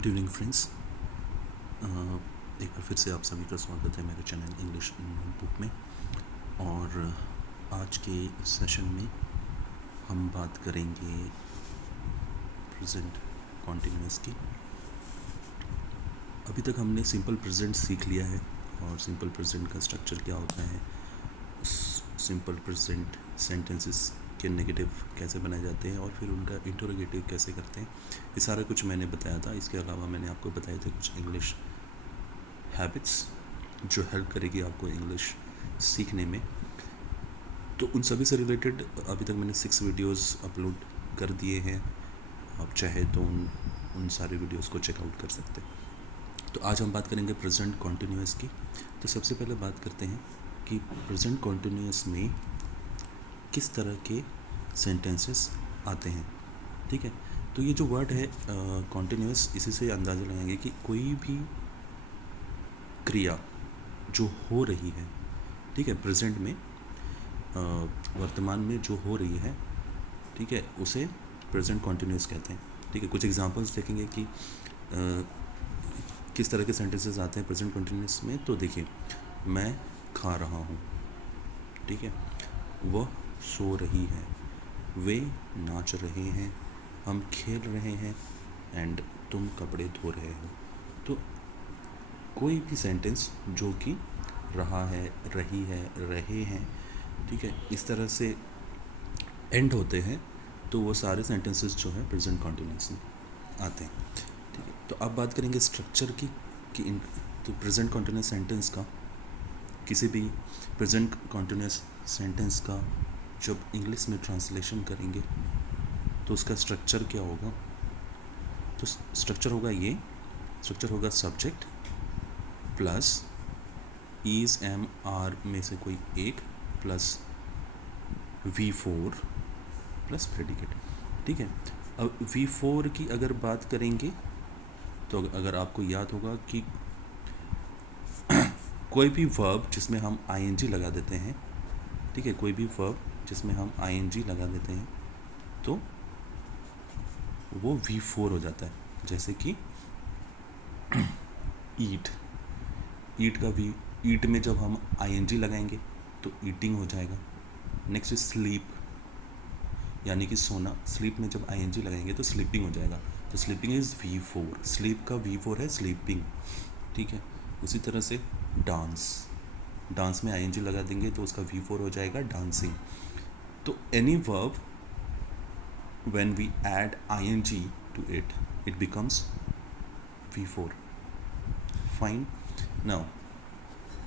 Good evening friends. एक बार फिर से आप सभी का स्वागत है मेरे चैनल इंग्लिश नोटबुक में। और आज के सेशन में हम बात करेंगे प्रेजेंट कॉन्टिन्यूअस की। अभी तक हमने सिंपल प्रेजेंट सीख लिया है और सिंपल प्रेजेंट का स्ट्रक्चर क्या होता है, सिंपल प्रेजेंट सेंटेंसेस के नेगेटिव कैसे बनाए जाते हैं और फिर उनका इंटरोगेटिव कैसे करते हैं, ये सारा कुछ मैंने बताया था। इसके अलावा मैंने आपको बताए थे कुछ इंग्लिश हैबिट्स जो हेल्प करेगी आपको इंग्लिश सीखने में। तो उन सभी से रिलेटेड अभी तक मैंने 6 वीडियोस अपलोड कर दिए हैं। आप चाहे तो उन सारे वीडियोस को चेकआउट कर सकते हैं। तो आज हम बात करेंगे प्रेजेंट कॉन्टिन्यूअस की। तो सबसे पहले बात करते हैं कि प्रेजेंट कॉन्टिन्यूअस में किस तरह के सेंटेंसेस आते हैं। ठीक है, तो ये जो वर्ड है कॉन्टिन्यूअस, इसी से अंदाज़ा लगाएंगे कि कोई भी क्रिया जो हो रही है, ठीक है, प्रेजेंट में वर्तमान में जो हो रही है, ठीक है, उसे प्रेजेंट कॉन्टिन्यूअस कहते हैं। ठीक है, कुछ एग्जांपल्स देखेंगे कि किस तरह के सेंटेंसेस आते हैं प्रेजेंट कॉन्टिन्यूअस में। तो देखिए, मैं खा रहा हूँ, ठीक है, वह सो रही है, वे नाच रहे हैं, हम खेल रहे हैं एंड तुम कपड़े धो रहे हो। तो कोई भी सेंटेंस जो कि रहा है, रही है, रहे हैं, ठीक है, इस तरह से एंड होते हैं, तो वो सारे सेंटेंसेस जो है प्रेजेंट कॉन्टिन्यूअस में आते हैं। ठीक है, तो अब बात करेंगे स्ट्रक्चर की कि तो प्रेजेंट कॉन्टिन्यूअस सेंटेंस का, किसी भी प्रेजेंट कॉन्टिन्यूअस सेंटेंस का जब इंग्लिश में ट्रांसलेशन करेंगे तो उसका स्ट्रक्चर क्या होगा। तो स्ट्रक्चर होगा ये, स्ट्रक्चर होगा subject plus is am are में से कोई एक प्लस V4 प्लस प्रेडिकेट। ठीक है, अब V4 की अगर बात करेंगे तो अगर आपको याद होगा कि कोई भी वर्ब जिसमें हम ing लगा देते हैं, ठीक है, कोई भी वर्ब जिसमें हम ing लगा देते हैं तो वो V4 हो जाता है। जैसे कि ईट, ईट का ईट में जब हम ing लगाएंगे तो ईटिंग हो जाएगा। नेक्स्ट स्लीप, यानी कि सोना, स्लीप में जब ing लगाएंगे तो स्लीपिंग हो जाएगा। तो स्लीपिंग इज़ V4, स्लीप का V4 है स्लीपिंग। ठीक है, उसी तरह से डांस, डांस में ing लगा देंगे तो उसका V4 हो जाएगा डांसिंग। तो any verb when we add ing to it, it becomes V4. Fine. Now,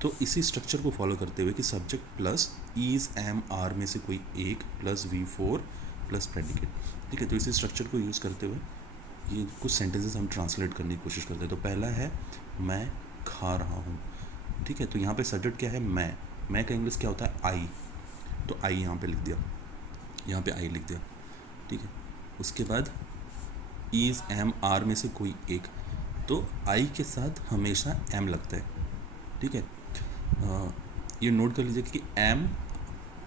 तो इसी स्ट्रक्चर को फॉलो करते हुए कि subject plus is am are में से कोई एक प्लस V4 प्लस प्रेडिकेट। ठीक है, तो इसी स्ट्रक्चर को यूज़ करते हुए ये कुछ सेंटेंसेस हम ट्रांसलेट करने की कोशिश करते हैं। तो पहला है मैं खा रहा हूँ। ठीक है, तो यहाँ पे सब्जेक्ट क्या है, मैं का इंग्लिश क्या होता है, आई। तो आई यहाँ पे लिख दिया, यहाँ पे आई लिख दिया। ठीक है, उसके बाद इज एम आर में से कोई एक, तो आई के साथ हमेशा एम लगता है। ठीक है, ये नोट कर लीजिए कि एम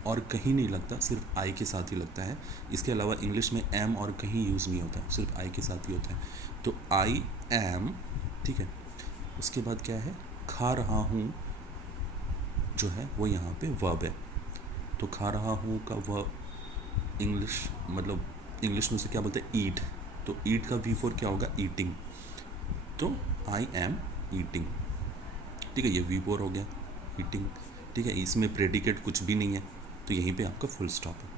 और कहीं नहीं लगता, सिर्फ आई के साथ ही लगता है। इसके अलावा इंग्लिश में एम और कहीं यूज़ नहीं होता, सिर्फ आई के साथ ही होता है। तो आई एम, ठीक है, उसके बाद क्या है, खा रहा हूँ जो है वो यहाँ पे वर्ब है। तो खा रहा हूँ का वर्ब इंग्लिश, मतलब इंग्लिश में उसे क्या बोलते हैं, ईट। तो ईट का V4 क्या होगा, ईटिंग। तो आई एम ईटिंग। ठीक है, ये V4 हो गया, ईटिंग। ठीक है, इसमें प्रेडिकेट कुछ भी नहीं है, तो यहीं पे आपका फुल स्टॉप है।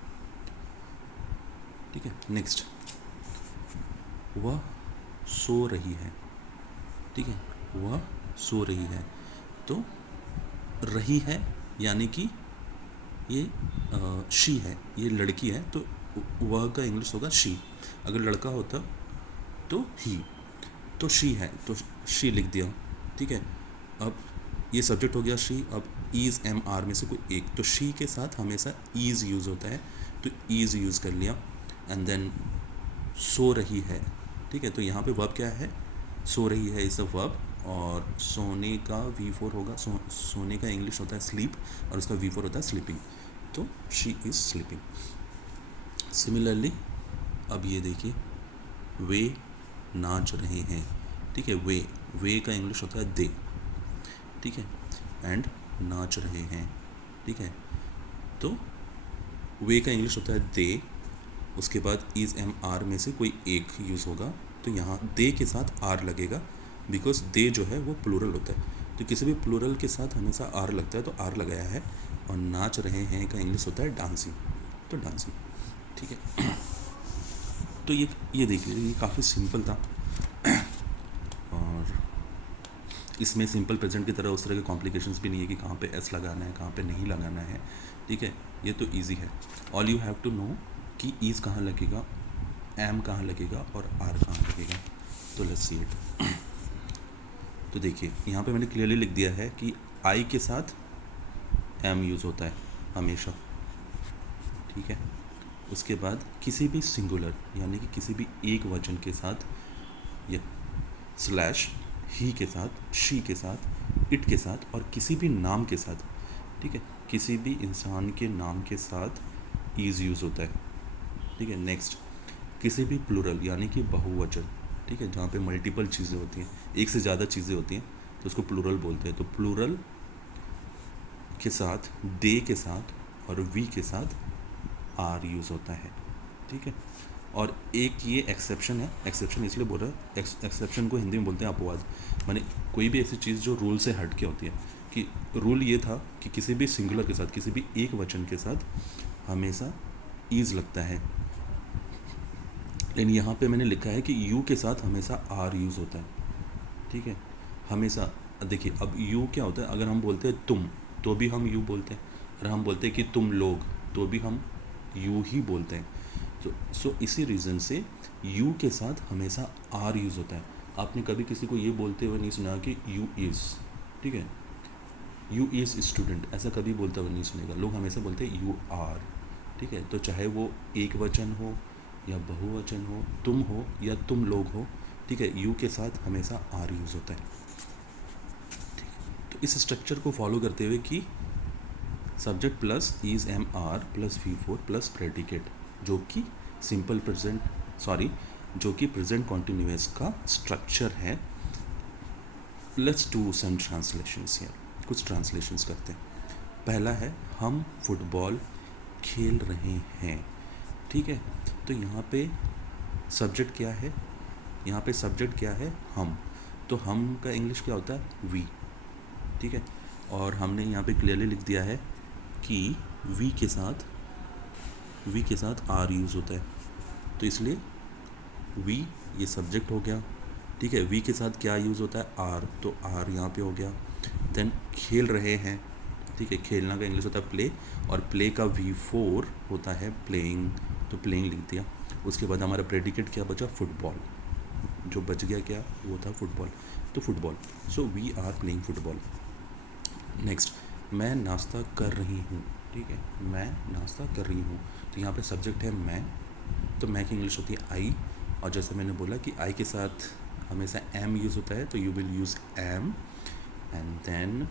ठीक है, नेक्स्ट, वह सो रही है। ठीक है, वह सो रही है, तो रही है यानी कि ये शी है, ये लड़की है, तो वह का इंग्लिश होगा शी। अगर लड़का होता तो ही, तो शी है तो शी लिख दिया। ठीक है, अब ये सब्जेक्ट हो गया शी। अब इज़ एम आर में से कोई एक, तो शी के साथ हमेशा ईज़ यूज़ होता है, तो ईज़ यूज़ कर लिया। एंड देन सो रही है। ठीक है, तो यहाँ पे वर्ब क्या है, सो रही है इज़ अ वर्ब, और सोने का V4 होगा, सोने का इंग्लिश होता है स्लीप और उसका V4 होता है स्लीपिंग। तो शी इज़ स्लीपिंग। सिमिलरली अब ये देखिए, वे नाच रहे हैं, ठीक है। वे का इंग्लिश होता है दे, ठीक है। एंड नाच रहे हैं, ठीक है। तो वे का इंग्लिश होता है दे, उसके बाद इज़ एम आर में से कोई एक यूज़ होगा, तो यहाँ दे के साथ आर लगेगा, बिकॉज दे जो है वो प्लूरल होता है, तो किसी भी प्लूरल के साथ हमेशा आर लगता है, तो आर लगाया है। और नाच रहे हैं का इंग्लिश होता है डांसिंग, तो डांसिंग, ठीक है। तो ये देखिए, ये काफ़ी सिंपल था, और इसमें सिंपल प्रेजेंट की तरह उस तरह के कॉम्प्लिकेशंस भी नहीं है कि कहाँ पे एस लगाना है, कहाँ पे नहीं लगाना है, ठीक है। ये तो इजी है। All you have to know कि ईज कहाँ लगेगा, एम कहाँ लगेगा और आर कहाँ लगेगा। तो लेट्स सी इट। तो देखिए यहाँ पे मैंने क्लियरली लिख दिया है कि आई के साथ एम यूज़ होता है हमेशा, ठीक है। उसके बाद किसी भी सिंगुलर यानी कि किसी भी एक वचन के साथ, या स्लैश ही के साथ, शी के साथ, इट के साथ, और किसी भी नाम के साथ, ठीक है, किसी भी इंसान के नाम के साथ ईज यूज़ होता है, ठीक है। नेक्स्ट, किसी भी प्लूरल यानी कि बहुवचन, ठीक है, जहाँ पे मल्टीपल चीज़ें होती हैं, एक से ज़्यादा चीज़ें होती हैं, तो उसको प्लूरल बोलते हैं। तो प्लूरल के साथ, दे के साथ और वी के साथ आर यूज़ होता है, ठीक है। और एक ये एक्सेप्शन है, एक्सेप्शन इसलिए बोल रहा है, एक्सेप्शन को हिंदी में बोलते हैं अपवाद, माने कोई भी ऐसी चीज़ जो रूल से हट के होती है, कि रूल ये था कि किसी भी सिंगुलर के साथ, किसी भी एक वचन के साथ हमेशा ईज लगता है, लेकिन यहाँ पे मैंने लिखा है कि यू के साथ हमेशा आर यूज़ होता है, ठीक है, हमेशा। देखिए अब यू क्या होता है, अगर हम बोलते हैं तुम, तो भी हम यू बोलते हैं, अगर हम बोलते हैं कि तुम लोग, तो भी हम यू ही बोलते हैं। सो इसी रीज़न से यू के साथ हमेशा आर यूज़ होता है। आपने कभी किसी को ये बोलते हुए नहीं सुना कि यू इज़, ठीक है, यू इज़ स्टूडेंट, ऐसा कभी बोलते हुए नहीं सुनेगा। लोग हमेशा बोलते हैं यू आर, ठीक है। तो चाहे वो एक वचन हो या बहुवचन हो, तुम हो या तुम लोग हो, ठीक है, यू के साथ हमेशा आर यूज़ होता है। तो इस स्ट्रक्चर को फॉलो करते हुए कि subject plus is am are plus V4 plus predicate, जो कि सिंपल प्रेजेंट, सॉरी, जो कि प्रेजेंट कॉन्टिन्यूअस का स्ट्रक्चर है। Let's do some translations here, कुछ ट्रांसलेशंस करते हैं। पहला है हम फुटबॉल खेल रहे हैं, ठीक है। तो यहाँ पे सब्जेक्ट क्या है, यहाँ पे सब्जेक्ट क्या है, हम, तो हम का इंग्लिश क्या होता है, वी, ठीक है। और हमने यहाँ पे क्लियरली लिख दिया है कि वी के साथ आर यूज़ होता है, तो इसलिए वी ये सब्जेक्ट हो गया, ठीक है। वी के साथ क्या यूज़ होता है, आर, तो आर यहाँ पे हो गया। देन खेल रहे हैं, ठीक है, खेलना का इंग्लिश होता है प्ले, और प्ले का V4 होता है प्लेइंग, तो प्लेइंग लिख दिया। उसके बाद हमारा प्रेडिकेट क्या बचा, फुटबॉल, जो बच गया क्या, वो था फुटबॉल, तो football, so we are playing football. Next, मैं नाश्ता कर रही हूँ, ठीक है, मैं नाश्ता कर रही हूँ, तो यहाँ पे सब्जेक्ट है मैं, तो मैं की इंग्लिश होती है आई, और जैसे मैंने बोला कि आई के साथ हमेशा एम यूज़ होता है, तो you will use am. And then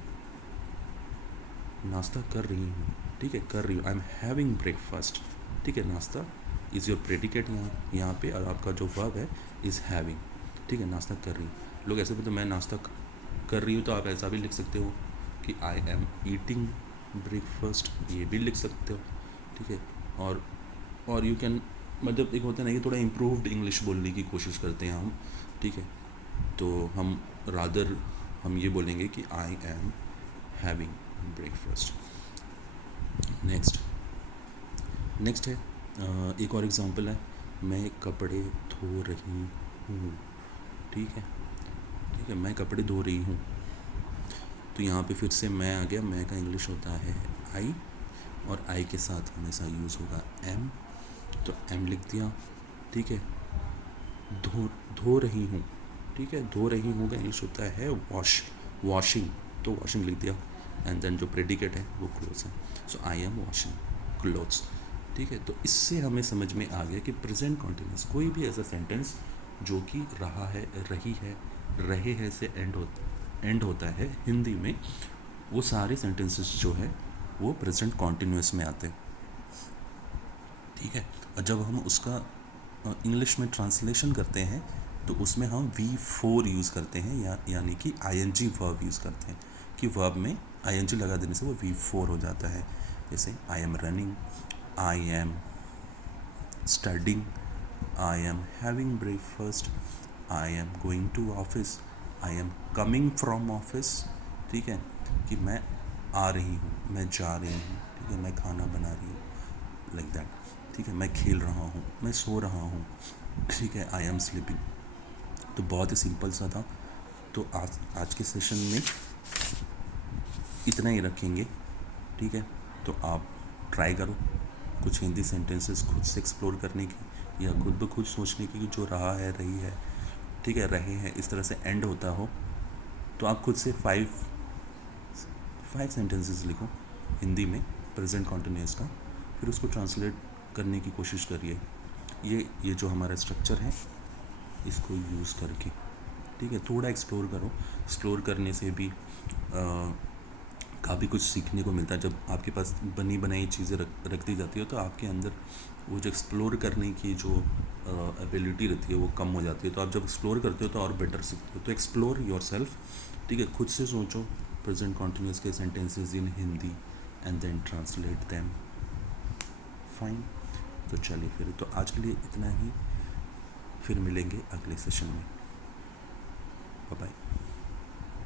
नाश्ता कर रही हूँ, ठीक है, कर रही हूँ, आई एम हैविंग ब्रेकफास्ट, ठीक है। नाश्ता इज़ योर प्रेडिकेट यहाँ पे, और आपका जो वर्ब है इज़ हैविंग, ठीक है, नाश्ता कर रही हूँ। लोग ऐसे बोलते मैं नाश्ता कर रही हूँ, तो आप ऐसा भी लिख सकते हो कि आई एम ईटिंग ब्रेकफास्ट, ये भी लिख सकते हो, ठीक है। और यू कैन, मतलब एक होता है ना कि थोड़ा इम्प्रूव्ड इंग्लिश बोलने की कोशिश करते हैं हम, ठीक है, तो हम रादर हम ये बोलेंगे कि आई एम हैविंग ब्रेकफास्ट। नेक्स्ट है एक और एग्जांपल है, मैं कपड़े धो रही हूँ, ठीक है, मैं कपड़े धो रही हूँ, तो यहाँ पे फिर से मैं आ गया, मैं का इंग्लिश होता है आई, और आई के साथ हमेशा यूज़ होगा एम, तो एम लिख दिया, ठीक है। धो रही हूँ, ठीक है, धो रही हूँ का इंग्लिश होता है वॉशिंग, तो वॉशिंग लिख दिया। एंड देन जो प्रेडिकेट है वो क्लोथ्स है, सो आई एम वॉशिंग क्लोथ्स, ठीक है। तो इससे हमें समझ में आ गया कि प्रेजेंट कॉन्टिन्यूस कोई भी ऐसा सेंटेंस जो कि रहा है, रही है, रहे हैं से एंड होता है हिंदी में, वो सारे सेंटेंसेस जो है वो प्रेजेंट कॉन्टिन्यूस में आते हैं, ठीक है। और जब हम उसका इंग्लिश में ट्रांसलेशन करते हैं तो उसमें हम V4 यूज़ करते हैं, यानी कि ING वर्ब यूज़ करते हैं, कि वर्ब में ING लगा देने से वो V4 हो जाता है। जैसे I am running, I am studying, I am having breakfast, I am going to office, I am coming from office. ठीक है, कि मैं आ रही हूँ, मैं जा रही हूँ, ठीक है, मैं खाना बना रही हूँ, लाइक दैट। ठीक है, मैं खेल रहा हूँ, मैं सो रहा हूँ। ठीक है, आई एम स्लीपिंग। तो बहुत ही सिंपल सा था। तो आज के सेशन में इतना ही रखेंगे। ठीक है, तो आप ट्राई करो कुछ हिंदी सेंटेंसेस खुद से एक्सप्लोर करने की, या खुद ब खुद सोचने की कि जो रहा है रही है, ठीक है, रहे हैं, इस तरह से एंड होता हो। तो आप खुद से फाइव सेंटेंसेस लिखो हिंदी में प्रेजेंट कॉन्टिन्यूस का, फिर उसको ट्रांसलेट करने की कोशिश करिए। ये जो हमारा स्ट्रक्चर है इसको यूज़ करके, ठीक है, थोड़ा एक्सप्लोर करो। एक्सप्लोर करने से भी काफ़ी कुछ सीखने को मिलता है। जब आपके पास बनी बनाई चीज़ें रख दी जाती है तो आपके अंदर वो जो एक्सप्लोर करने की जो एबिलिटी रहती है वो कम हो जाती है। तो आप जब एक्सप्लोर करते हो तो और बेटर सीखते हो। तो एक्सप्लोर योर सेल्फ, ठीक है, खुद से सोचो प्रेजेंट कॉन्टिन्यूस के sentences in Hindi and then translate them. Fine. तो चलिए फिर, तो आज के लिए इतना ही, फिर मिलेंगे अगले सेशन में। Bye bye.